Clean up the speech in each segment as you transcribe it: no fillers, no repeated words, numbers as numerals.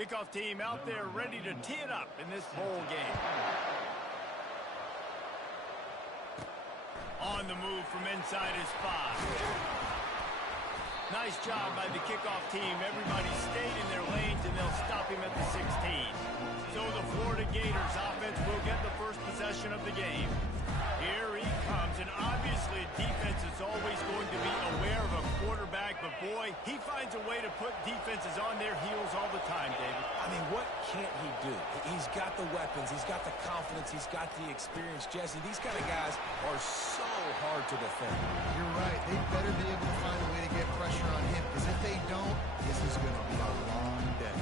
Kickoff team out there ready to tee it up in this bowl game. On the move from inside his 5. Nice job by the kickoff team. Everybody stayed in their lanes, and they'll stop him at the 16. So the Florida Gators offense will get the first possession of the game. Here he comes, and obviously defense is always going to be aware of a quarterback, but boy, he finds a way to put defenses on their heels all the time, David. I mean, what can't he do? He's got the weapons, he's got the confidence, he's got the experience. Jesse, these kind of guys are so hard to defend. You're right. They better be able to find a way to get pressure on him, because if they don't, this is going to be a long day.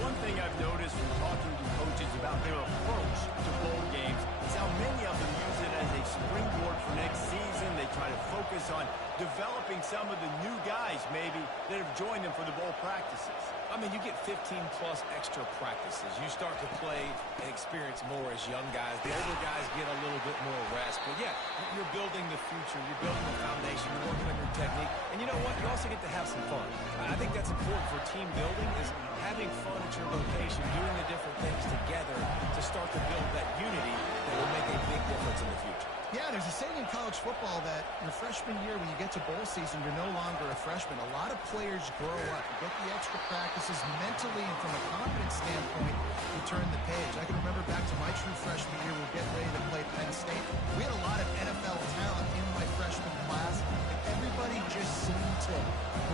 One thing I've noticed from talking to coaches about their approach to bowl games is how many of them use it as a springboard for next season. They try to focus on developing some of the new guys, maybe, that have joined them for the bowl practices. I mean, you get 15-plus extra practices. You start to play and experience more as young guys. The older guys get a little bit more rest. But, yeah, you're building the future. You're building the foundation. You're working on your technique. And you know what? You also get to have some fun. I think that's important for team building, is having fun at your location, doing the different things together to start to build that unity that will make a big difference in the future. Yeah, there's a saying in college football that your freshman year, when you get to bowl season, you're no longer a freshman. A lot of players grow up. You get the extra practices mentally, and from a confidence standpoint, you turn the page. I can remember back to my true freshman year, we're getting ready to play Penn State. We had a lot of NFL talent in my freshman class, and everybody just seemed to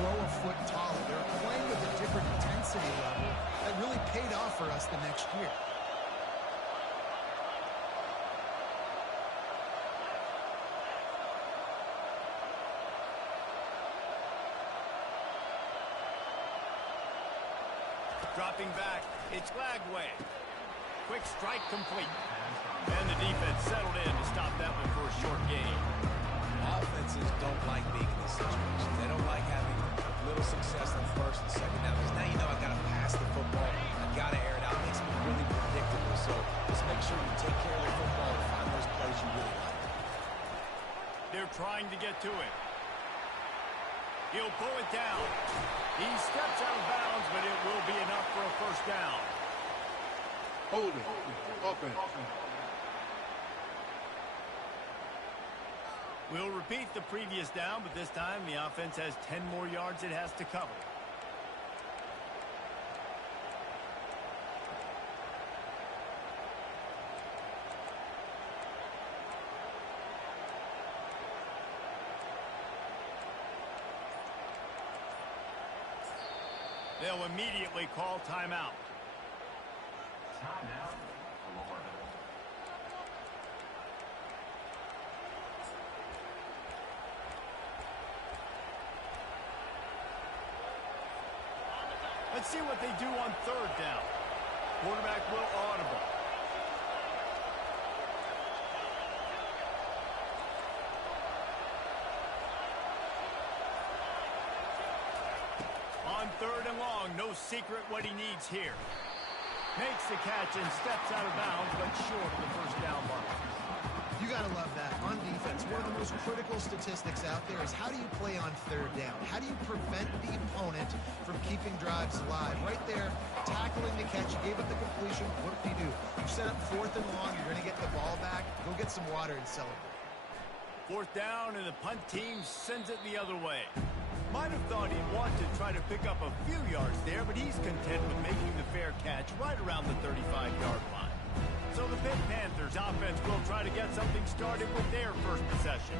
grow a foot taller. They were playing with a different intensity level that really paid off for us the next year. Dropping back, it's Lagway. Quick strike complete. And the defense settled in to stop that one for a short gain. Offenses don't like being in these situations. They don't like having little success on first and second down, because now you know I got to pass the football. I got to air it out. It makes me really predictable. So just make sure you take care of the football and find those plays you really like. They're trying to get to it. He'll pull it down. He steps out of bounds, but it will be enough for a first down. Hold it. Open. We'll repeat the previous down, but this time the offense has 10 more yards it has to cover. They'll immediately call timeout. Timeout, Florida. Let's see what they do on third down. Quarterback will audible. On third and long, no secret what he needs here. Makes the catch and steps out of bounds, but short of the first down mark. You got to love that. On defense, one of the most critical statistics out there is how do you play on third down? How do you prevent the opponent from keeping drives alive? Right there, tackling the catch. You gave up the completion. What do? You set up fourth and long. You're going to get the ball back. Go get some water and celebrate. Fourth down, and the punt team sends it the other way. Might have thought he'd want to try to pick up a few yards there, but he's content with making the fair catch right around the 35-yard line. So the Pitt Panthers offense will try to get something started with their first possession.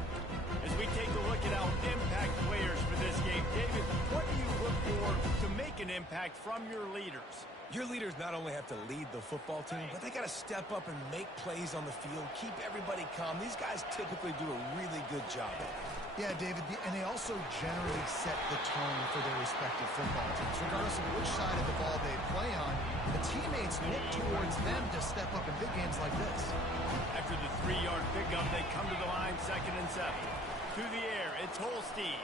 As we take a look at our impact players for this game, David, what do you look for to make an impact from your leaders? Your leaders not only have to lead the football team, but they got to step up and make plays on the field, keep everybody calm. These guys typically do a really good job at it. Yeah, David, and they also generally set the tone for their respective football teams. Regardless of which side of the ball they play on, the teammates look towards them to step up in big games like this. After the 3-yard pickup, they come to the line, 2nd and 7. Through the air, it's Holstein.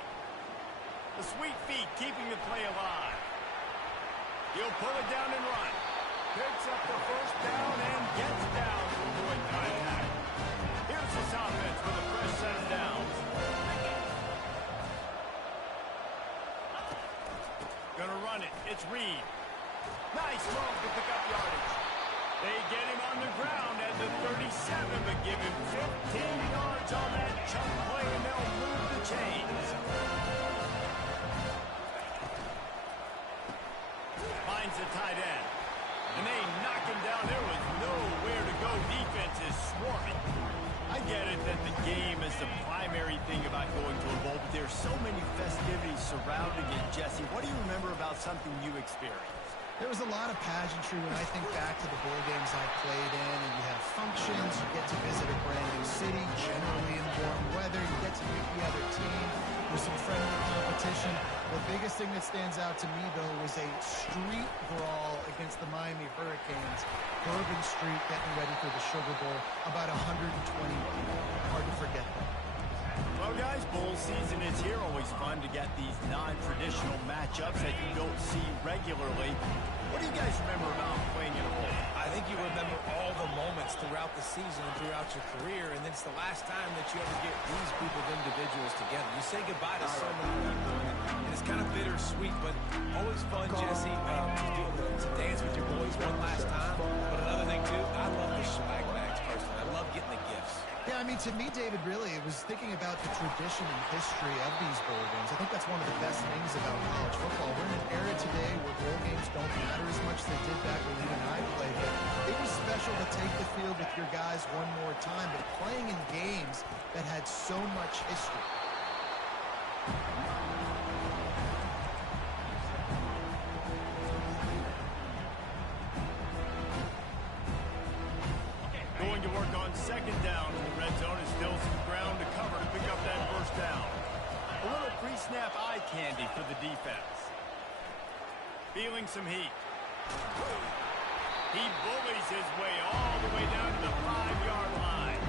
The sweet feet keeping the play alive. He'll pull it down and run. Picks up the first down and gets down to avoid contact. Here's this offense with a fresh set of downs. Gonna run it. It's Reed. Nice nice move to pick up yardage. They get him on the ground at the 37, but give him 15 yards on that chunk play, and they'll move the chains. Finds the tight end. And they knock him down. There was nowhere to go. Defense is swarming. I get it that the game is the primary thing about going to a bowl, but there's so many festivities surrounding it. Jesse, what do you remember about something you experienced? There was a lot of pageantry when I think back to the bowl games I played in, and you have functions, you get to visit a brand new city, generally in warm weather, you get to meet the other team, there's some friendly competition. The biggest thing that stands out to me, though, was a street brawl against the Miami Hurricanes. Bourbon Street getting ready for the Sugar Bowl, about 120 people. Hard to forget that. Well, guys, bowl season is here. Always fun to get these non-traditional matchups that you don't see regularly. What do you guys remember about playing in a bowl? I think you remember all the moments throughout the season and throughout your career, and it's the last time that you ever get these group of individuals together. You say goodbye to so many people, and it's kind of bittersweet, but always fun, Jesse, to dance with your boys one last time. But another thing, too, I love the swag bags, personally. I love getting the gifts. Yeah, I mean, to me, David, really, it was thinking about the tradition and history of these bowl games. I think that's one of the best things about college football. We're in an era today where bowl games don't matter as much as they did back when you and I played, but it was special to take the field with your guys one more time, but playing in games that had so much history. Going to work on second down. The red zone is still some ground to cover to pick up that first down. A little pre-snap eye candy for the defense. Feeling some heat. He bullies his way all the way down to the 5-yard line.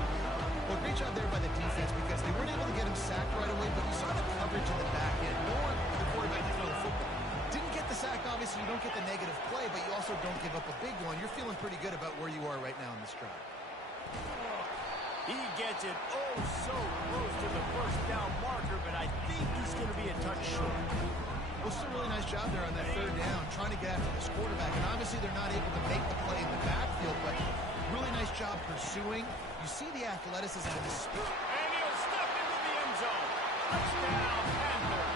Well, great job there by the defense because they weren't able to get him sacked right away, but you saw the coverage in the back end. No one, the quarterback, to throw the football. Didn't get the sack, obviously. You don't get the negative play, but you also don't give up a big one. You're feeling pretty good about where you are right now in this drive. He gets it oh so close to the first down marker, but I think he's going to be a touch short. Well, it's a really nice job there on that third down, trying to get after this quarterback. And obviously they're not able to make the play in the backfield, but really nice job pursuing. You see the athleticism and the speed. And he'll step into the end zone. Touchdown, Panthers.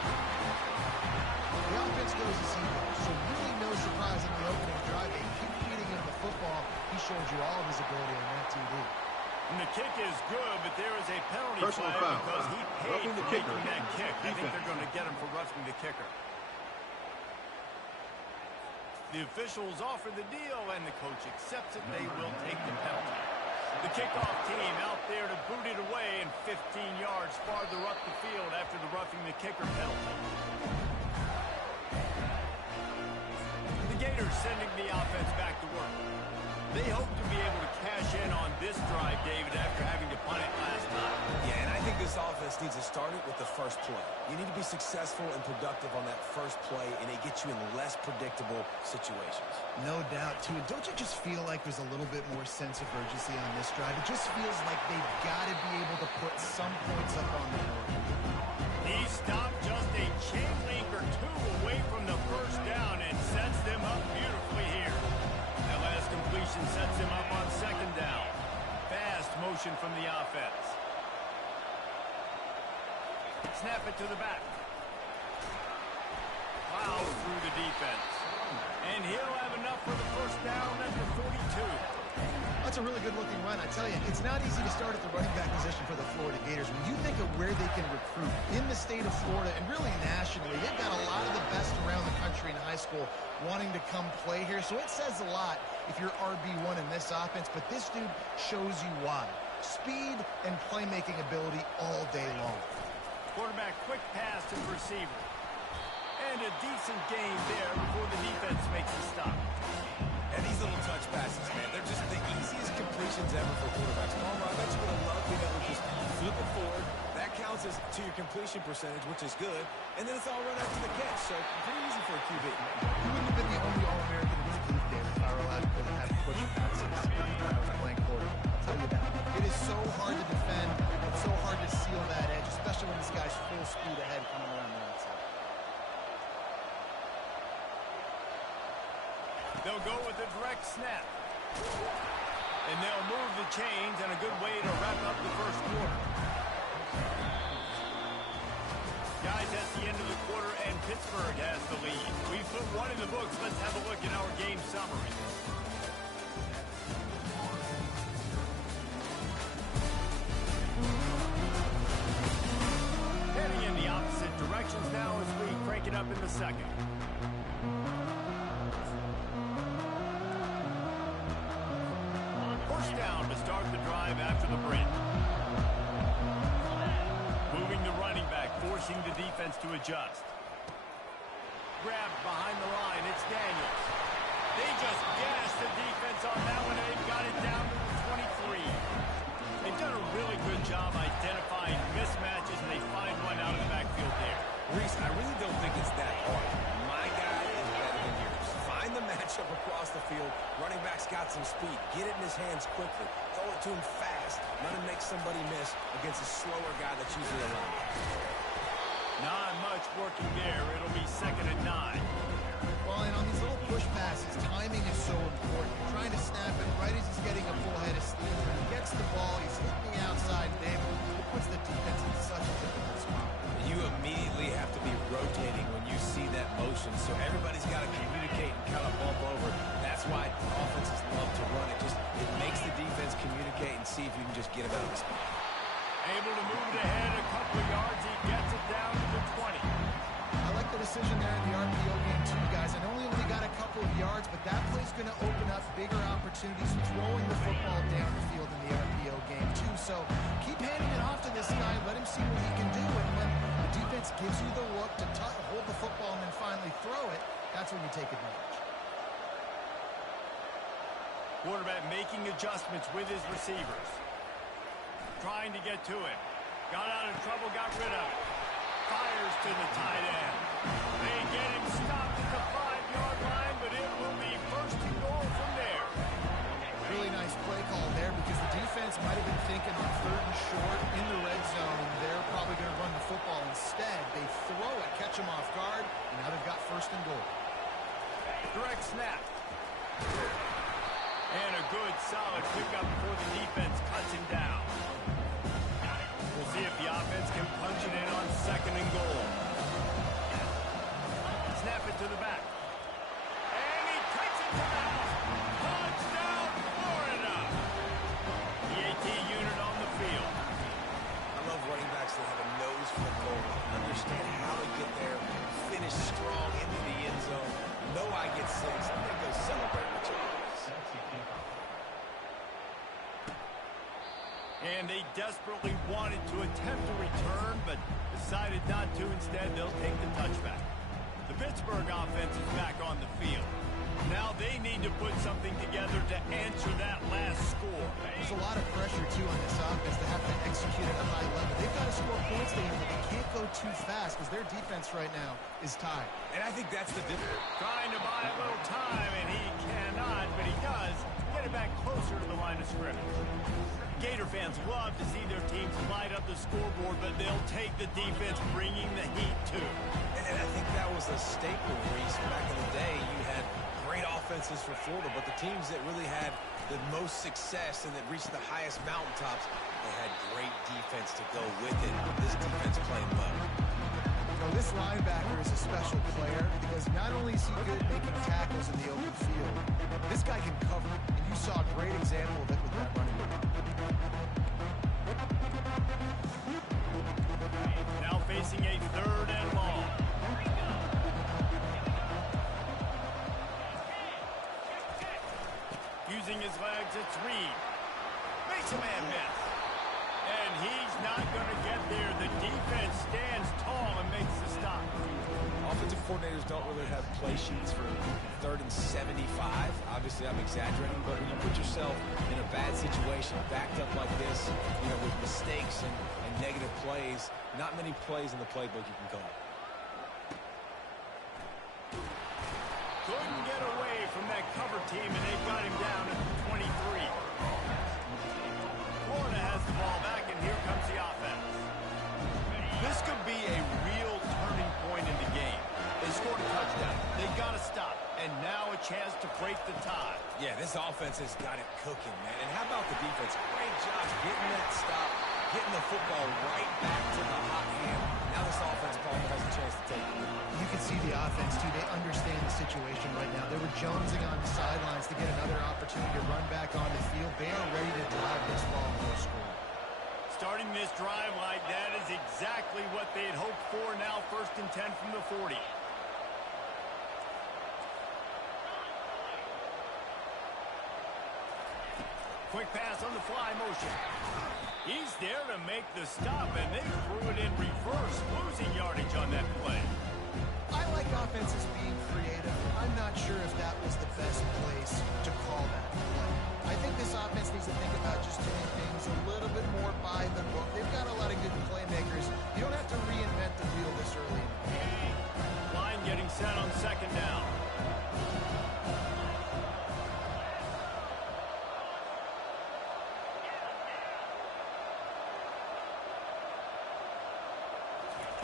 The offense goes as he goes, so really no surprise in the opening drive. They keep feeding him the football. He showed you all of his ability on that TD. And the kick is good, but there is a penalty Personal flag foul. because he paid Roughing the for kicker. making that kick. I think Defense. they're going to get him for roughing the kicker. The officials offer the deal, and the coach accepts it. They will take the penalty. The kickoff team out there to boot it away, and 15 yards farther up the field after the roughing the kicker penalty. The Gators sending the offense back to work. They hope to be able to cash in on this drive, David, after having to punt it last time. Yeah, and I think this offense needs to start it with the first play. You need to be successful and productive on that first play, and it gets you in less predictable situations. No doubt, too. And don't you just feel like there's a little bit more sense of urgency on this drive? It just feels like they've got to be able to put some points up on the board. He stopped just a chain link or two away from the first down and sets them up beautifully here. That last completion sets him up on second down. Fast motion from the offense. Snap it to the back. Plow through the defense. And he'll have enough for the first down at the 42. That's a really good-looking run. I tell you, it's not easy to start at the running back position for the Florida Gators. When you think of where they can recruit in the state of Florida and really nationally, they've got a lot of the best around the country in high school wanting to come play here. So it says a lot if you're RB1 in this offense, but this dude shows you why. Speed and playmaking ability all day long. Quarterback quick pass to the receiver. And a decent gain there before the defense makes a stop. And these little touch passes, man, they're just the easiest completions ever for quarterbacks. Palmer, I bet you would have loved being able to just flip it forward. That counts as to your completion percentage, which is good. And then it's all run after the catch, so pretty easy for a QB. You wouldn't have been the only All-American in this league, David, if I were allowed to have push passes when I was playing quarterback. I'll tell you that. It is so hard to defend. It's so hard to seal that edge, especially when this guy's full speed ahead coming around the outside. They'll go with a direct snap. And they'll move the chains, and a good way to wrap up the first quarter. Guys, that's the end of the quarter, and Pittsburgh has the lead. We've put one in the books. Let's have a look at our game summary. Heading in the opposite directions now as we crank it up in the second. First down to start the drive after the break. Moving the running back, forcing the defense to adjust. Grabbed behind the line, it's Daniels. They just gashed the defense on that one, and they've got it down to the 23. They've done a really good job identifying mismatches, and they find one out of the backfield there. Reese, I really don't think it's that hard. My guy is better than yours. Find the matchup across the field. Running back's got some speed. Get it in his hands quickly. Throw it to him fast. Let him make somebody miss against a slower guy that's usually around. Not much working there. It'll be 2nd and 9. Well, and on these little push passes, timing is so important. You're trying to snap it right as he's getting a full head of steam. When he gets the ball, he's hitting the outside, and it puts the defense in such a difficult spot. You immediately have to be rotating when you see that motion, so everybody's got to communicate and kind of bump over. That's why offenses love to run it. It makes the defense communicate and see if you can just get him out of the spot. Able to move it ahead a couple of yards. He gets it down to the 20. I like the decision there in the RPO game too, guys. I know he only got a couple of yards, but that play's going to open up bigger opportunities throwing the football down the field in the RPO game too. So keep handing it off to this guy. Let him see what he can do. And when the defense gives you the look to hold the football and then finally throw it, that's when you take advantage. Quarterback making adjustments with his receivers. Trying to get to it. Got out of trouble, got rid of it. Fires to the tight end. They get him stopped at the 5-yard line, but it will be 1st and goal from there. Really nice play call there because the defense might have been thinking on 3rd and short in the red zone. They're probably going to run the football instead. They throw it, catch him off guard, and now they've got 1st and goal. Direct snap. And a good, solid pickup before the defense cuts him down. We'll see if the offense can punch it in on 2nd and goal. Snap it to the back. And he takes it to the house. Touchdown, Florida. The AT unit on the field. I love running backs that have a nose for the goal. Understand how to get there, finish strong into the end zone. Know I get 6. I'm going to go celebrate with you. And they desperately wanted to attempt a return, but decided not to. Instead, they'll take the touchback. The Pittsburgh offense is back on the field. Now they need to put something together to answer that last score. There's a lot of pressure, too, on this offense to have to execute at a high level. They've got to score points there, but they can't go too fast because their defense right now is tied. And I think that's the difference. Trying to buy a little time, and he cannot, but he does get it back closer to the line of scrimmage. Gator fans love to see their teams light up the scoreboard, but they'll take the defense bringing the heat, too. And I think that was a staple, Reese. Back in the day, you had great offenses for Florida, but the teams that really had the most success and that reached the highest mountaintops, they had great defense to go with it. This defense playing well. So this linebacker is a special player because not only is he good making tackles in the open field, this guy can cover. And you saw a great example of it with that running back. Now facing a 3rd and long. Using his legs, it's Reed. Makes a man miss. And he's not going to get there. The defense stands tall and makes the stop. Offensive coordinators don't really have play sheets for 3rd and 75. Obviously, I'm exaggerating, but when you put yourself in a bad situation, backed up like this, with mistakes and negative plays, not many plays in the playbook you can call. Couldn't get away from that cover team, and they've got him down at the 23. Florida has the ball back, and here comes the offense. This could be a real turning point in the game. They scored a touchdown. They got to stop. And now a chance to break break the tie. Yeah, this offense has got it cooking, man. And how about the defense? Great job getting that stop, getting the football right back to the hot hand. Now this offense probably has a chance to take it. You can see the offense, too. They understand the situation right now. They were jonesing on the sidelines to get another opportunity to run back on the field. They are ready to drive this ball and go score. Starting this drive like that is exactly what they had hoped for. Now 1st and 10 from the 40. Quick pass on the fly motion. He's there to make the stop, and they threw it in reverse, losing yardage on that play. I like offenses being creative. I'm not sure if that was the best place to call that play. I think this offense needs to think about just doing things a little bit more by the book. They've got a lot of good playmakers. You don't have to reinvent the wheel this early in the game. Line getting set on 2nd down.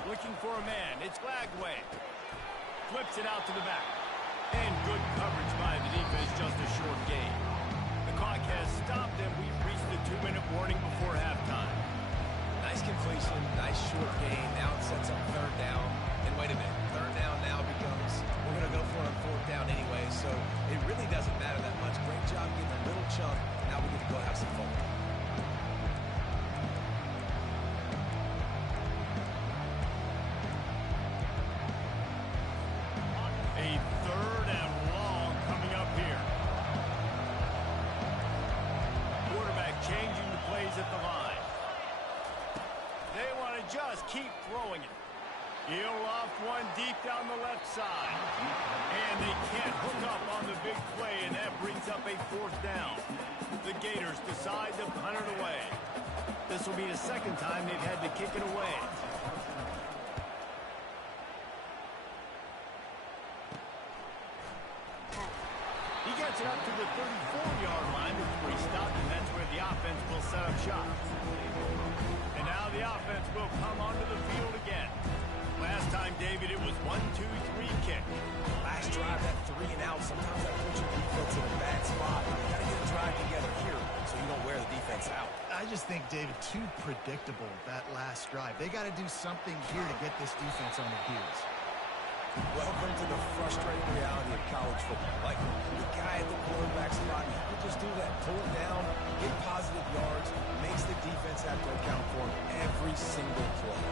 Looking for a man. It's Glagway. Flips it out to the back. And good coverage by the defense, just a short gain. The clock has stopped, and we've reached the 2-minute warning before halftime. Nice completion, nice short gain. Now it sets up 3rd down. And wait a minute, 3rd down now becomes, we're going to go for it on 4th down anyway, so it really doesn't matter that much. Great job getting a little chunk. Now we get to go have some fun. A 3rd and long coming up here. Quarterback changing the plays at the line. They want to just keep throwing it. He'll loft one deep down the left side. And they can't hook up on the big play, and that brings up a 4th down. The Gators decide to punt it away. This will be the 2nd time they've had to kick it away. He gets it up to the 34-yard line. That's where he stopped, and that's where the offense will set up shop. And now the offense will come onto the field again. Last time, David, it was 1-2-3 kick. Last drive, that 3 and out. Sometimes that puts your defense in a bad spot. You got to get a drive together here so you don't wear the defense out. I just think, David, too predictable, that last drive. They got to do something here to get this defense on their heels. Welcome to the frustrating reality of college football. Like, the guy at the quarterback spot, he can just do that. Pull it down, get positive yards, makes the defense have to account for him every single play.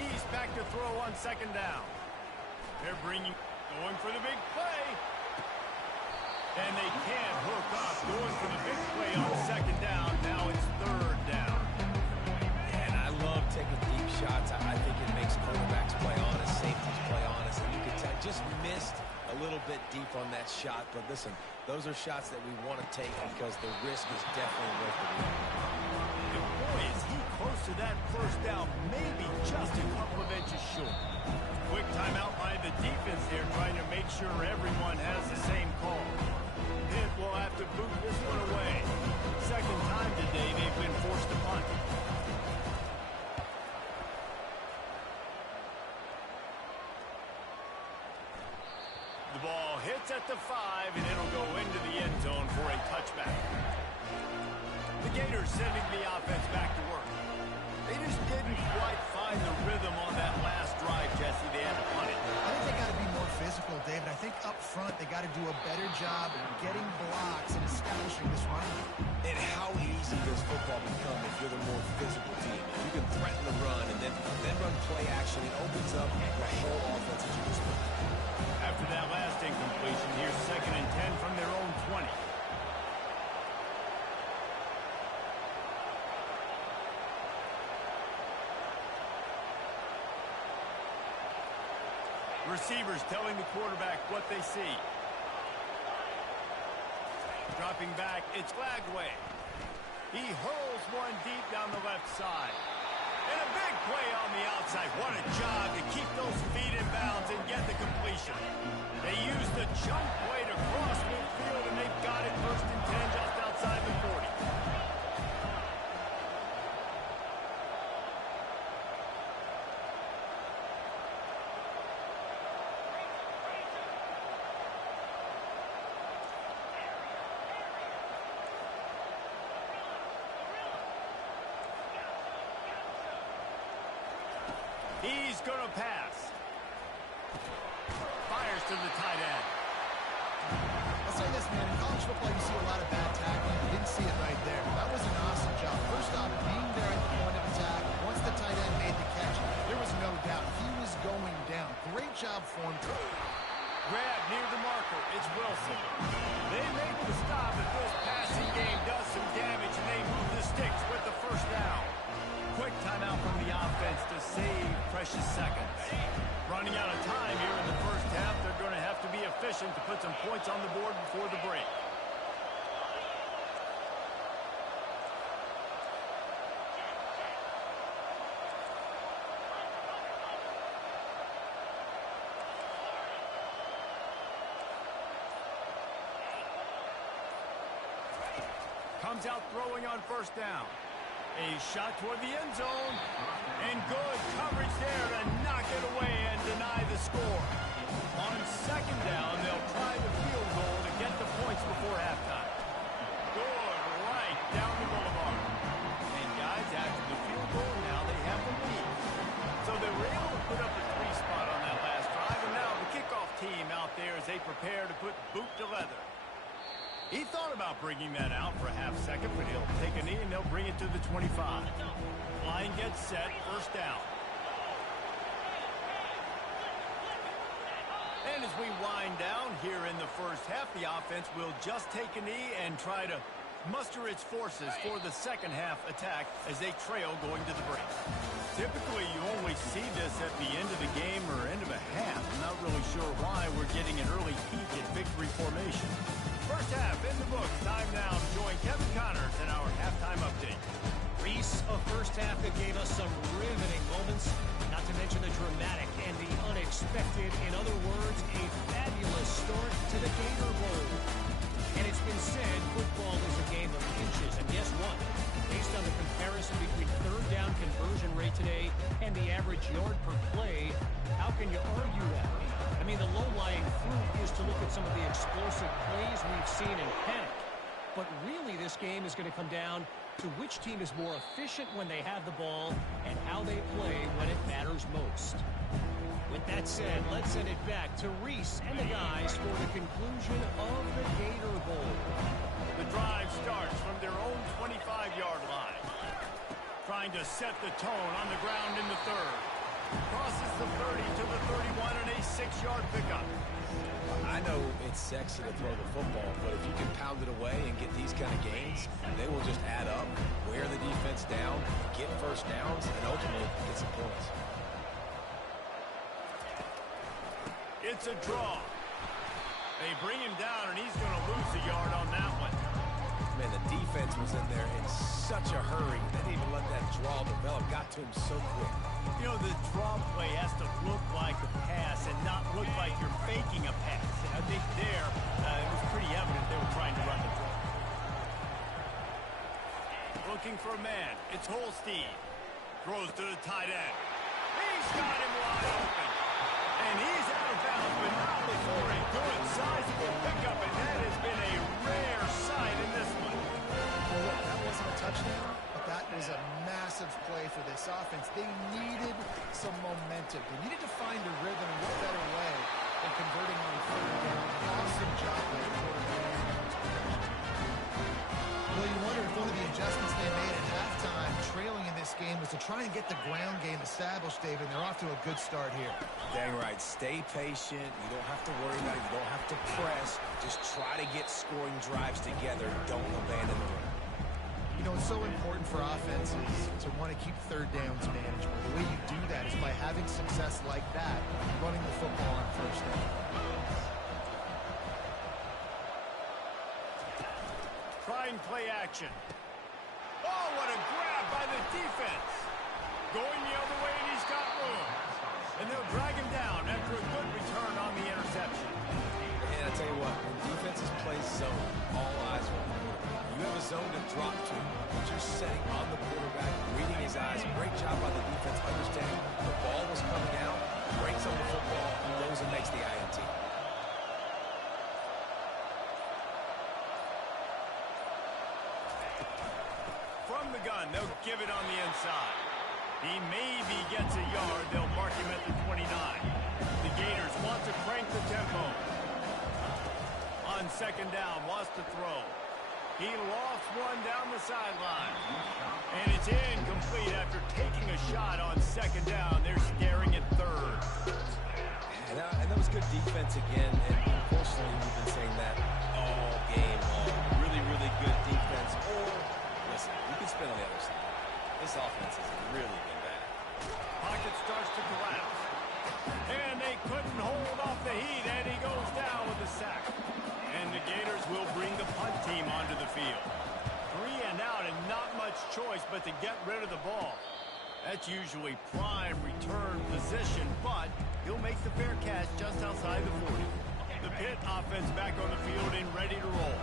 He's back to throw on 2nd down. They're going for the big play. And they can't hook up. Going for the big play on 2nd down. Now it's 3rd down. And I love taking deep shots. I think it makes quarterbacks play honest, safeties play honest. And you can tell, just missed a little bit deep on that shot. But listen, those are shots that we want to take because the risk is definitely worth the risk. And boy, is he close to that 1st down, maybe just a couple of inches short. Quick timeout by the defense there, trying to make sure everyone has the same call. Pitt will have to boot this one away. 2nd time today they've been forced to punt. The ball hits at the 5, and it'll go into the end zone for a touchback. The Gators sending the offense back to work. They just didn't quite find the rhythm on that last drive, Jesse. They had to punt it. I think they got to be more physical, David. I think up front they got to do a better job of getting blocks and establishing this run. And how easy does football become if you're the more physical team? You can threaten the run and then run play action. It opens up the whole offense that you just put. After that last incompletion, here's 2nd and 10 from their own 20. Receivers telling the quarterback what they see. Dropping back, it's Glagway. He hurls one deep down the left side. And a big play on the outside. What a job to keep those feet in bounds and get the completion. They used the chunk play to cross midfield, and they've got it 1st and 10 just outside the 40. He's going to pass. Fires to the tight end. I'll say this, man. In college football, you see a lot of bad tackling. You didn't see it right there. That was an awesome job. First off, being there at the point of attack. Once the tight end made the catch, there was no doubt he was going down. Great job for him. Grab near the marker. It's Wilson. They make the stop if this passing game does some damage, and they move the sticks with the first down. Quick timeout from the offense to save precious seconds. Running out of time here in the first half. They're going to have to be efficient to put some points on the board before the break. Comes out throwing on first down. A shot toward the end zone. And good coverage there to knock it away and deny the score. On second down, they'll try the field goal to get the points before halftime. Good right down the boulevard. And guys, after the field goal, now they have the lead. So they were able to put up a 3 spot on that last drive. And now the kickoff team out there as they prepare to put boot to leather. He thought about bringing that out for a half second, but he'll take a knee and they'll bring it to the 25. Line gets set, first down. And as we wind down here in the first half, the offense will just take a knee and try to muster its forces for the second half attack as they trail going to the break. Typically, you only see this at the end of the game or end of a half. I'm not really sure why we're getting an early peek at victory formation. First half in the books. Time now to join Kevin Connors in our halftime update. Reese, a first half that gave us some riveting moments, not to mention the dramatic and the unexpected. In other words, a fabulous start to the Gator Bowl. And it's been said football is a game of inches. And guess what? Based on the comparison between third down conversion rate today and the average yard per play, how can you argue that? I mean, the low-lying fruit is to look at some of the explosive plays we've seen in panic. But really, this game is going to come down to which team is more efficient when they have the ball and how they play when it matters most. With that said, let's send it back to Reese and the guys for the conclusion of the Gator Bowl. The drive starts from their own 25-yard line. Trying to set the tone on the ground in the third. Crosses the 30 to the 31 and a 6-yard pickup. I know it's sexy to throw the football, but if you can pound it away and get these kind of gains, they will just add up, wear the defense down, get first downs, and ultimately get some points. It's a draw. They bring him down, and he's going to lose a yard on that one. Man, the defense was in there in such a hurry. They didn't even let that draw develop. Got to him so quick. You know, the draw play has to look like a pass and not look like you're faking a pass. And I think there, it was pretty evident they were trying to run the draw. Looking for a man. It's Holstein. Throws to the tight end. He's got him wide open. And he's out of bounds, but not before a good sizable pickup. And that has been a rare sight in this one. Well, look, that wasn't a touchdown, but that was a massive play for this offense. They needed some momentum. They needed to find a rhythm, and what better way than converting on third down. Awesome job by the quarterback. Well, you wonder if one of the adjustments they made at halftime, trailing in this game, was to try and get the ground game established, David. They're off to a good start here. Dang right. Stay patient. You don't have to worry about it. You don't have to press. Just try to get scoring drives together. Don't abandon the run. You know, it's so important for offenses to want to keep third downs manageable. The way you do that is by having success like that, running the football on first down. Try and play action. Oh, what a grab by the defense. Going the other way, and he's got room. And they'll drag him down after a good return on the interception. And I tell you what, when defenses play zone, all eyes are on the quarterback. You have a zone to drop to, but you're setting on the quarterback, reading his eyes. Great job by the defense, understanding the ball was coming out, breaks on the football, and goes and makes the INT. From the gun, they'll give it on the inside. He maybe gets a yard. They'll mark him at the 29. The Gators want to crank the tempo. On second down, wants to throw. He lost one down the sideline. And it's incomplete after taking a shot on second down. They're staring at third. And that was good defense again. And unfortunately, we've been saying that all game long. Really, really good defense. Or, listen, you can spin on the other side. This offense has really been bad. Pocket starts to collapse. And they couldn't hold off the heat, and he goes down with a sack. And the Gators will bring the punt team onto the field. 3 and out, and not much choice but to get rid of the ball. That's usually prime return position, but he'll make the fair catch just outside the 40. The Pitt offense back on the field and ready to roll.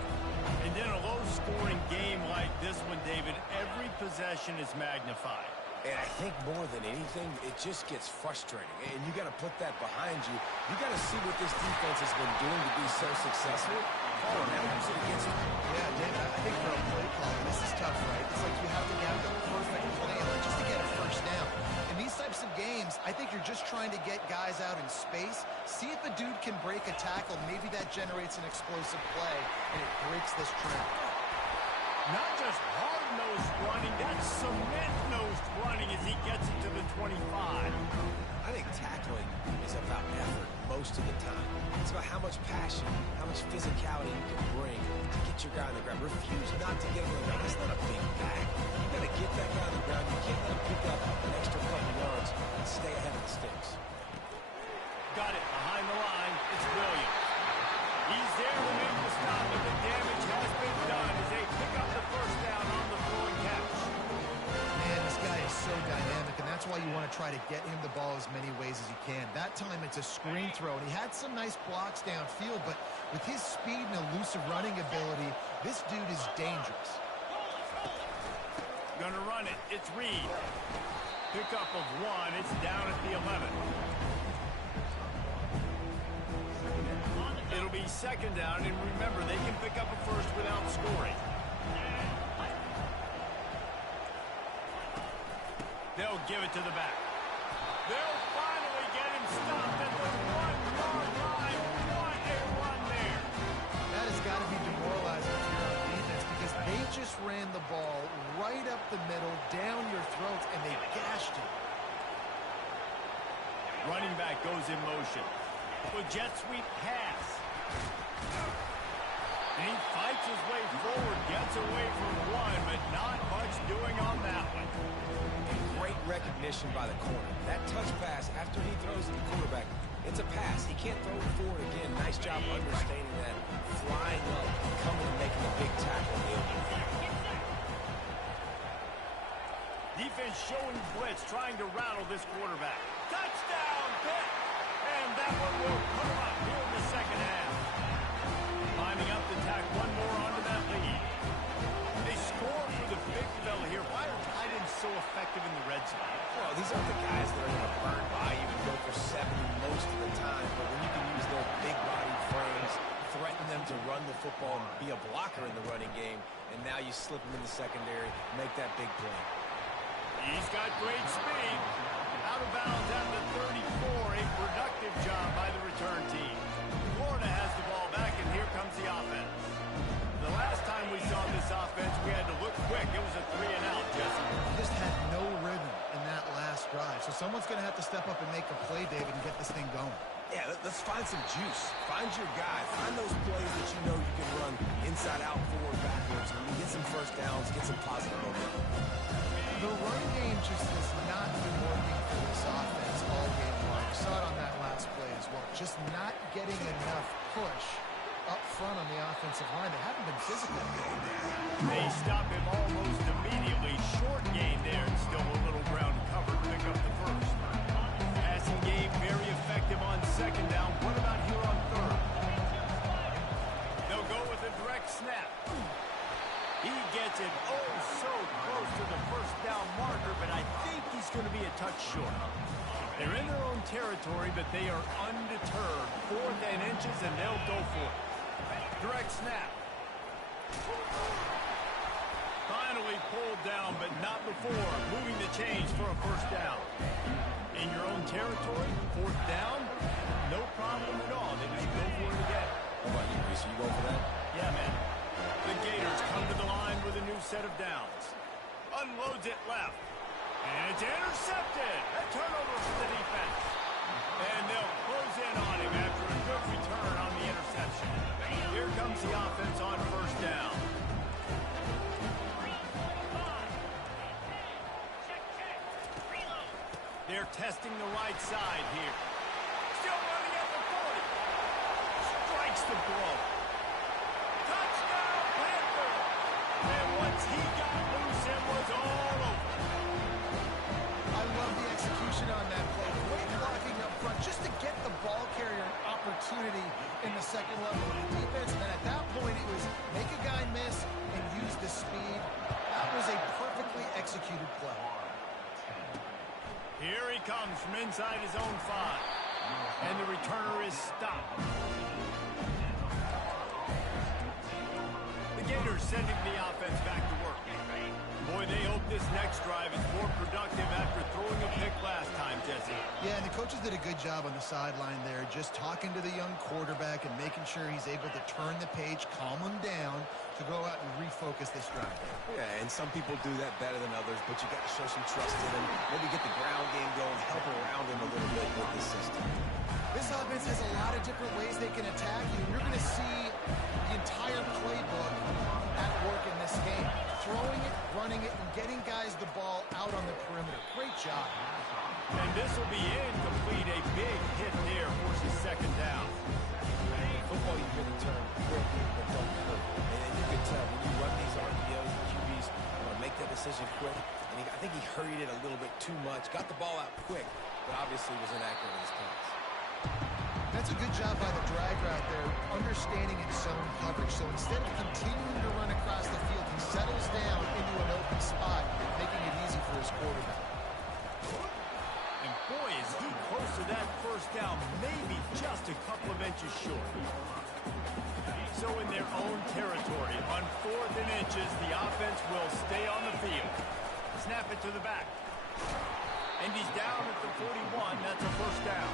And in a low-scoring game like this one, David, every possession is magnified. And I think more than anything, it just gets frustrating. And you got to put that behind you. You got to see what this defense has been doing to be so successful. Oh, and that was it against them. Yeah, David, I think for a play call, this is tough, right? It's like you have to have the perfect play on just to get a first down. In these types of games, I think you're just trying to get guys out in space, see if a dude can break a tackle. Maybe that generates an explosive play, and it breaks this trend. Not just hard-nosed running, that's cement-nosed running as he gets it to the 25. I think tackling is about effort most of the time. It's about how much passion, how much physicality you can bring to get your guy on the ground. Refuse not to get him on the ground. That's not a big bag. You got to get that guy on the ground. You can't let him pick up an extra couple yards and stay ahead of the sticks. Got it behind the line. It's Williams. He's there to make the stop, but the damage has been done as they pick up the first down on the throw and catch. Man, this guy is so dynamic, and that's why you want to try to get him the ball as many ways as you can. That time it's a screen throw, and he had some nice blocks downfield, but with his speed and elusive running ability, this dude is dangerous. Gonna run it. It's Reed. Pickup of 1. It's down at the 11. It'll be second down, and remember, they can pick up a first without scoring. They'll give it to the back. They'll finally get him stopped at the 1-yard line. What a run there. That has got to be demoralizing if you're on defense because they just ran the ball right up the middle, down your throats, and they gashed him. Running back goes in motion. The jet sweep pass. And he fights his way forward, gets away from 1, but not much doing on that one. And great recognition by the corner. That touch pass after he throws to the quarterback, it's a pass. He can't throw it forward again. Nice job understanding that. Flying up, coming and making a big tackle in the open field. Defense showing blitz, trying to rattle this quarterback. Touchdown, Pitt! And that one will come up here in the second half. Climbing up to tack one more onto that lead. They score for the big fella here. Why are tight ends so effective in the red zone? Well, these aren't the guys that are going to burn by you and go for 70 most of the time, but when you can use their big-bodied frames, threaten them to run the football and be a blocker in the running game, and now you slip them in the secondary, make that big play. He's got great speed. Out of bounds at the 34. A productive job by the return team. Florida has the ball back, and here comes the offense. The last time we saw this offense, we had to look quick. It was a 3-and-out, Jesse. Just had no rhythm in that last drive. So someone's going to have to step up and make a play, David, and get this thing going. Yeah, let's find some juice. Find your guy. Find those plays that you know you can run inside out, forward, backwards. And get some first downs, get some positive momentum. The run game just has not been working for this offense all game long. You saw it on that last play as well. Just not getting enough push up front on the offensive line. They haven't been physical. They stop him almost immediately. Short gain there, and still a little ground covered. Pick up the first. Passing game very effective on second down. What about here on third? They'll go with a direct snap. He gets it so close to the first down marker, but I think he's going to be a touch short. They're in their own territory, but they are undeterred. 4th and inches, and they'll go for it. Direct snap. Finally pulled down, but not before moving the chains for a first down. In your own territory, fourth down, no problem at all. They just go for it again. How about you, Reese? You go for that? Yeah, man. The Gators come to the line with a new set of downs. Unloads it left. And it's intercepted. A turnover for the defense. And they'll close in on him after a good return on the interception. Here comes the offense on first down. They're testing the right side here. Still running at the 40. Strikes the blow. Touchdown, Panther! And once he got loose, it was all over. I love the execution on that play. Great blocking up front just to get the ball carrier an opportunity in the second level of the defense. And then at that point, it was make a guy miss and use the speed. That was a perfectly executed play. Here he comes from inside his own 5. And the returner is stopped. The Gators sending the offense back to work. Boy, they hope this next drive is more productive after throwing a pick last time, Jesse. Yeah, and the coaches did a good job on the sideline there, just talking to the young quarterback and making sure he's able to turn the page, calm him down to go out and refocus this drive. Yeah, and some people do that better than others, but you got to show some trust in him. Maybe get the ground game going, help around him a little bit with this system. This offense has a lot of different ways they can attack you. You're going to see the entire playbook at work in this game. Throwing it, running it, and getting guys the ball out on the perimeter. Great job. And this will be incomplete. A big hit there forces second down. Football, you really turn quick, but don't hurt. And you can tell when you run these RPOs, the QBs make that decision quick. And I think he hurried it a little bit too much. Got the ball out quick, but obviously was inaccurate in his pass. That's a good job by the drag route there, understanding its zone coverage. So instead of continuing to run across the field, he settles down into an open spot, making it easy for his quarterback. And boy, is he close to that first down, maybe just a couple of inches short. So in their own territory, on 4th and inches, the offense will stay on the field. Snap it to the back. And he's down at the 41. That's a first down.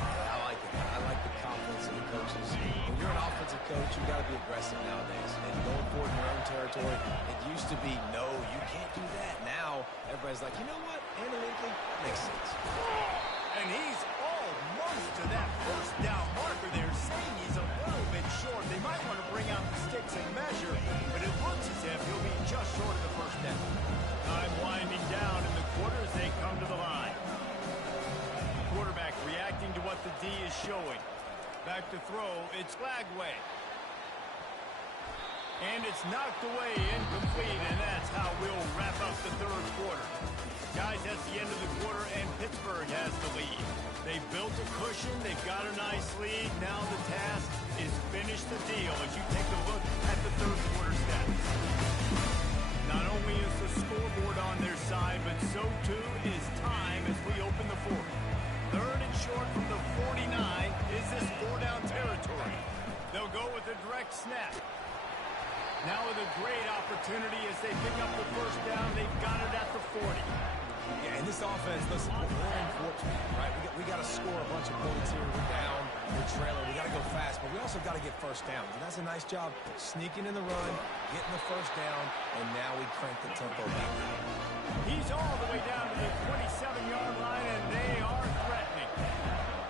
I like it. I like the confidence of the coaches. When you're an offensive coach, you got to be aggressive nowadays. And going forward in your own territory, it used to be, no, you can't do that. Now, everybody's like, you know what? Analytically, that makes sense. And he's almost to that first down marker there, saying he's a little bit short. They might want to bring out the sticks and measure, but it looks as if he'll be just short of the first down. Time winding down in the quarter as they come to the line. Quarterback reacting to what the D is showing. Back to throw, it's Flagway. And it's knocked away, incomplete, and that's how we'll wrap up the third quarter. Guys, that's the end of the quarter, and Pittsburgh has the lead. They built a cushion, they've got a nice lead. Now the task is finish the deal as you take a look at the third quarter stats. Not only is the scoreboard on their side, but so too is time as we open the fourth. Third and short from the 49 is this 4-down territory. They'll go with a direct snap. Now with a great opportunity as they pick up the first down. They've got it at the 40. Yeah, in this offense, listen, we're in fourth, right? We got to score a bunch of points here. We're down, we're trailing. We got to go fast, but we also got to get first downs. And that's a nice job sneaking in the run, getting the first down, and now we crank the tempo back. He's all the way down to the 27-yard line, and they are threatening.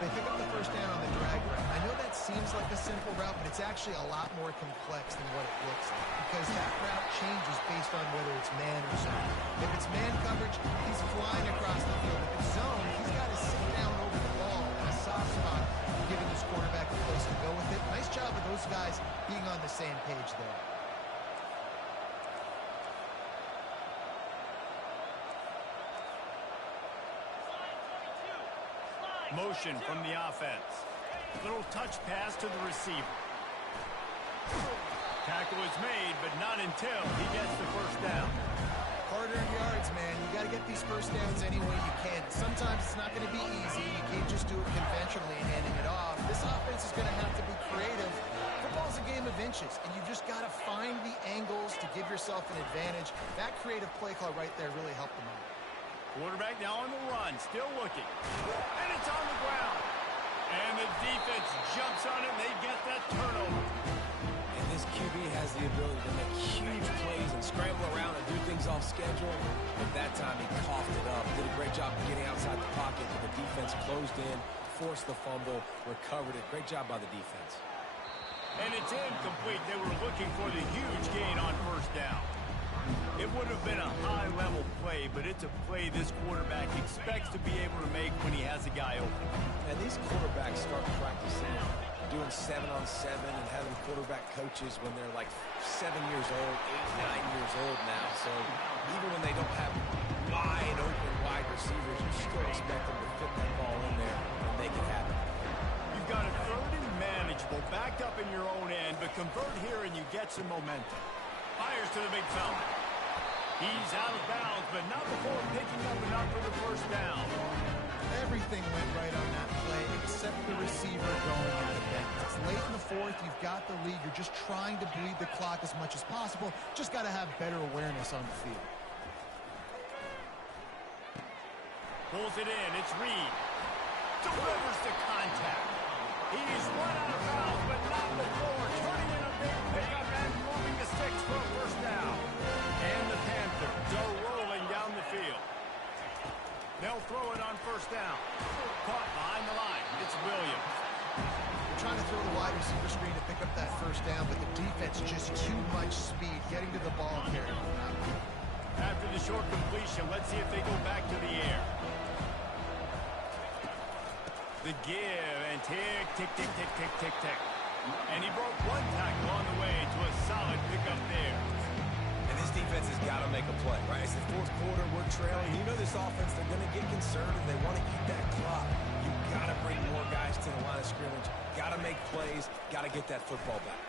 They pick up the first down on the drag route. I know that seems like a simple route, but it's actually a lot more complex than what it looks like because that route changes based on whether it's man or zone. If it's man coverage, he's flying across the field. If it's zone, he's got to sit down over the ball in a soft spot, giving his quarterback a place to go with it. Nice job of those guys being on the same page there. Motion from the offense. Little touch pass to the receiver. Tackle is made, but not until he gets the first down. Hard-earned yards, man. You got to get these first downs any way you can. Sometimes it's not going to be easy. You can't just do it conventionally and handing it off. This offense is going to have to be creative. Football's a game of inches, and you've just got to find the angles to give yourself an advantage. That creative play call right there really helped them out. Quarterback now on the run, still looking. And it's on the ground. And the defense jumps on it, and they get that turnover. And this QB has the ability to make huge plays and scramble around and do things off schedule. But that time he coughed it up. Did a great job of getting outside the pocket, but the defense closed in, forced the fumble, recovered it. Great job by the defense. And it's incomplete. They were looking for the huge gain on first down. It would have been a high-level play, but it's a play this quarterback expects to be able to make when he has a guy open. And these quarterbacks start practicing doing 7-on-7 and having quarterback coaches when they're like 7 years old, 8, 9 years old now. So even when they don't have wide receivers, you still expect them to fit that ball in there and make it happen. You've got a third and manageable, backed up in your own end, but convert here and you get some momentum. Fires to the big fella. He's out of bounds, but not before picking up enough for the first down. Everything went right on that play except the receiver going out of bounds. It's late in the fourth. You've got the lead. You're just trying to bleed the clock as much as possible. Just got to have better awareness on the field. Pulls it in. It's Reed. Delivers the contact. He's run out of bounds, but not before turning in a big pickup and moving the sticks for a first down. And the Panthers are rolling down the field. They'll throw it on first down. Caught behind the line. It's Williams. They're trying to throw the wide receiver screen to pick up that first down, but the defense just too much speed getting to the ball carrier. After the short completion, let's see if they go back to the air. The give, and tick, tick, tick, tick, tick, tick, tick. And he broke one tackle on the way to a solid pickup there. And this defense has got to make a play, right? It's the fourth quarter, we're trailing. You know this offense, they're going to get concerned and they want to eat that clock. You've got to bring more guys to the line of scrimmage. Got to make plays, got to get that football back.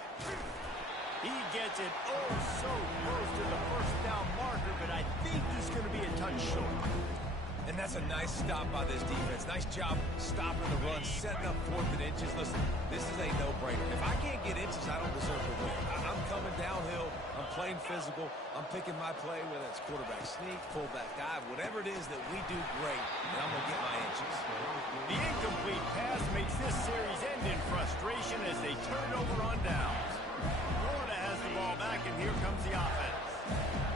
He gets it oh so close to the first down marker, but I think he's going to be a touch short. And that's a nice stop by this defense. Nice job stopping the run, setting up 4th and inches. Listen, this is a no-brainer. If I can't get inches, I don't deserve to win. I'm coming downhill. I'm playing physical. I'm picking my play, whether it's quarterback sneak, fullback dive, whatever it is that we do great, and I'm going to get my inches. The incomplete pass makes this series end in frustration as they turn it over on downs. Florida has the ball back, and here comes the offense.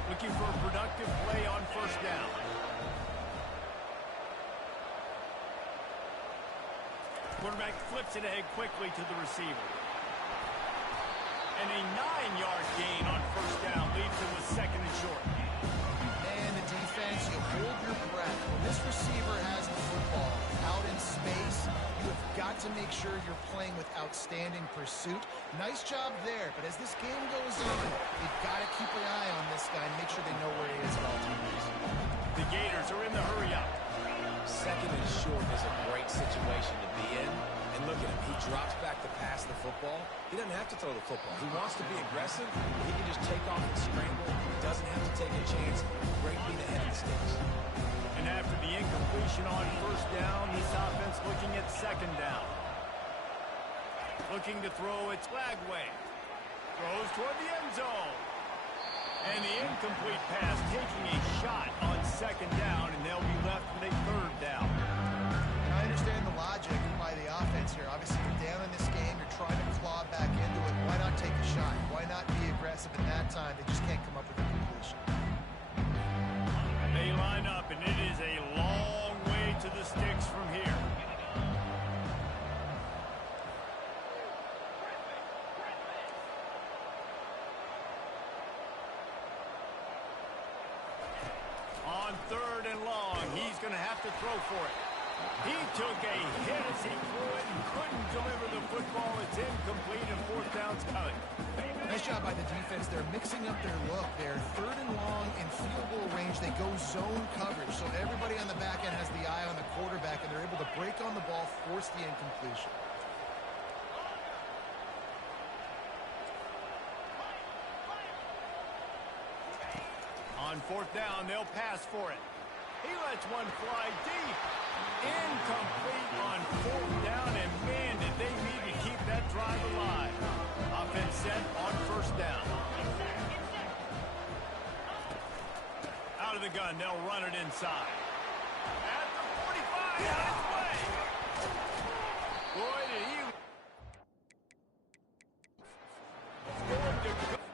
Looking for a productive play on first down. Quarterback flips it ahead quickly to the receiver. And a 9-yard gain on first down leaves him with second and short. And the defense, you hold your breath. When this receiver has the football out in space, you have got to make sure you're playing with outstanding pursuit. Nice job there, but as this game goes on, you've got to keep an eye on this guy and make sure they know where he is at all times. The Gators are in the hurry-up. Second and short is a great situation to be in. And look at him. He drops back to pass the football. He doesn't have to throw the football. He wants to be aggressive. He can just take off and scramble. He doesn't have to take a chance. Great being ahead of the sticks. And after the incompletion on first down, this offense looking at second down. Looking to throw its flag way. Throws toward the end zone. And the incomplete pass taking a shot on second down, and they'll be left with a third down. I understand the logic by the offense here. Obviously, you're down in this game. You're trying to claw back into it. Why not take a shot? Why not be aggressive at that time? They just can't come up with a completion. They line up, and it is a long way to the sticks from here. On third and long, he's going to have to throw for it. He took a hit as he threw it and couldn't deliver the football. It's incomplete and fourth down's coming. Nice job by the defense. They're mixing up their look. They're third and long in field goal range. They go zone coverage. So everybody on the back end has the eye on the quarterback, and they're able to break on the ball, force the incompletion. On On fourth down, they'll pass for it. He lets one fly deep. Incomplete on fourth down, and man, did they need to keep that drive alive. Offense set on first down. Out of the gun, they'll run it inside. At the 45, on its way. Boy, did he... Going to go.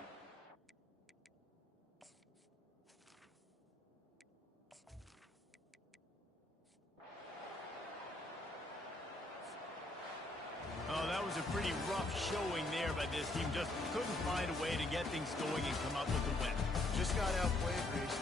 Oh, that was a pretty rough showing there by this team. Just couldn't find a way to get things going and come up with the win. Just got outplayed, Reese.